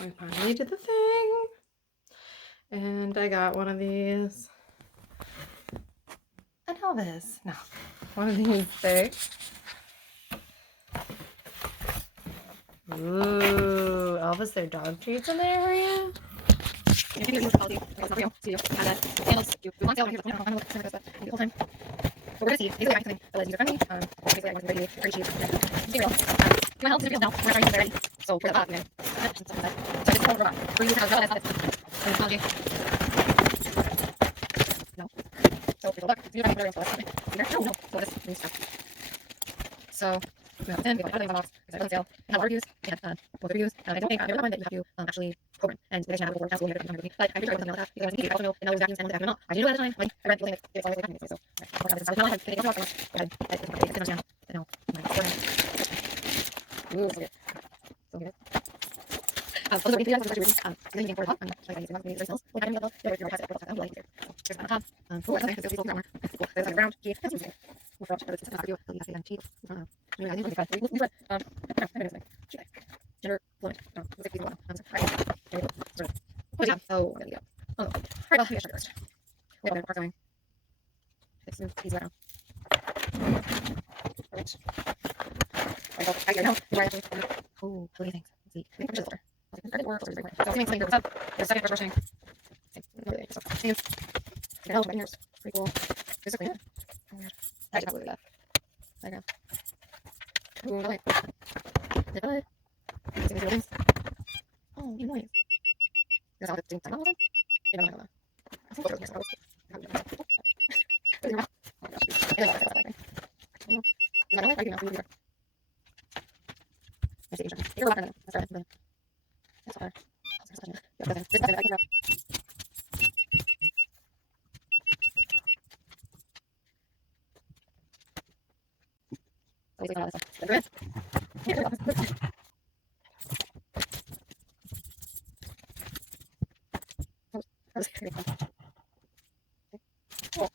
I finally did the thing. And I got one of these. An Elvis. No. One of these things. Ooh, Elvis, their dog treats in the area. We're gonna see. Basically, I'm something that is user friendly. Basically, I want to be pretty cheap. Cereal. You want help? Cereal? No. We're not trying to get ready. So for the box, again. So I just told robot. We're using how it's technology. No. So if you look, it's user friendly. No, no. So this new stuff. So we have 10. We have a box. It's on sale. It had a lot of reviews. It had both reviews. I don't think I recommend that you have to actually program. And they should have it before school here. But I'm pretty sure I wasn't able to have because I was needed also know and those vacuums and the vacuum not. I didn't know at the time. Like I read the thing. It's always like so. Now I have to go to the no. Ooh, so good. So good. Also, the videos are really then you can for like I use the cells. Like I don't know if you're passing it. I'm like there's on top. Cool. Okay, so it's grammar. Cool. There's like round key. That's easy. We'll flash this stuff you. You have to cheat. I didn't really fast. But gender fluent. Let's take these one. I'm sorry. Oh, yeah. Oh, there we go. Oh. All right, well, we should first. We have a going. Fix these right now. Right. I hear now. Oh, what do you think? Let's see. I think I'm just there. So I'll make something here. There's a second first brushing. See you. Get out of yours. Pretty cool. Basically, yeah. Oh, weird. I actually probably that. There you go. Ooh, no. Bye. See these little things. Oh, you noise. There's all the same time all the time. You don't know. I think there's more. There's your mouth. Oh my gosh. It is like that. Is that okay? I do not believe you. I see you. You're rocking it. That's right. That's hard. This is I can drop. So we take all this stuff. They're good. Cool.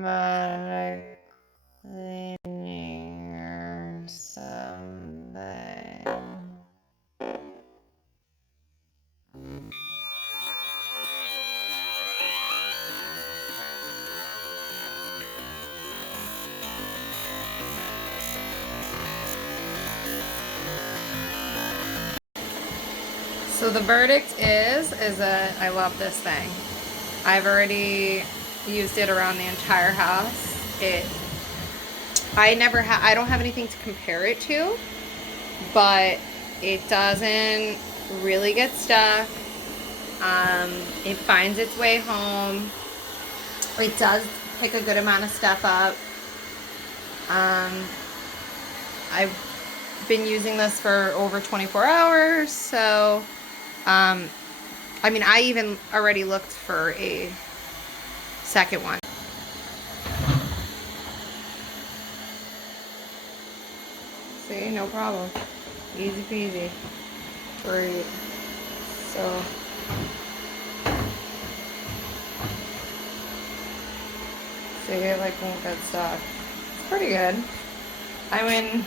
Automatic cleaning or something. So the verdict is that I love this thing. I've already used it around the entire house. I don't have anything to compare it to, but it doesn't really get stuck. It finds its way home. It does pick a good amount of stuff up. I've been using this for over 24 hours, so I mean, I even already looked for a second one. See, no problem. Easy peasy. Great. So it like won't get stuck. It's pretty good. I mean,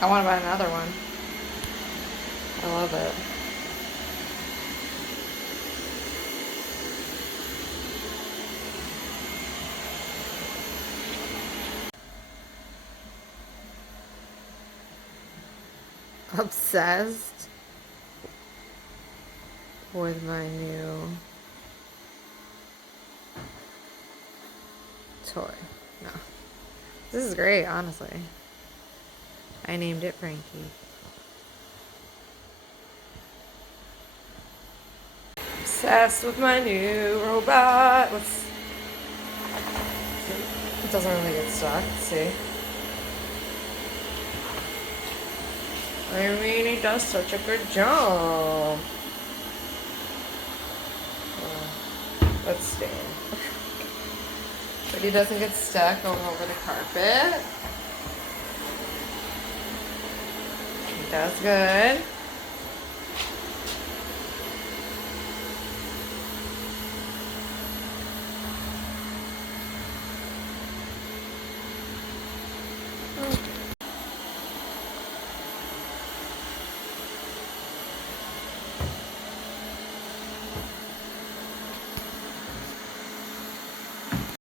I want to buy another one. I love it. Obsessed with my new toy. No. This is great, honestly. I named it Frankie. Obsessed with my new robot. It doesn't really get stuck, see? I mean, he does such a good job. but stain. But he doesn't get stuck all over the carpet. He does good.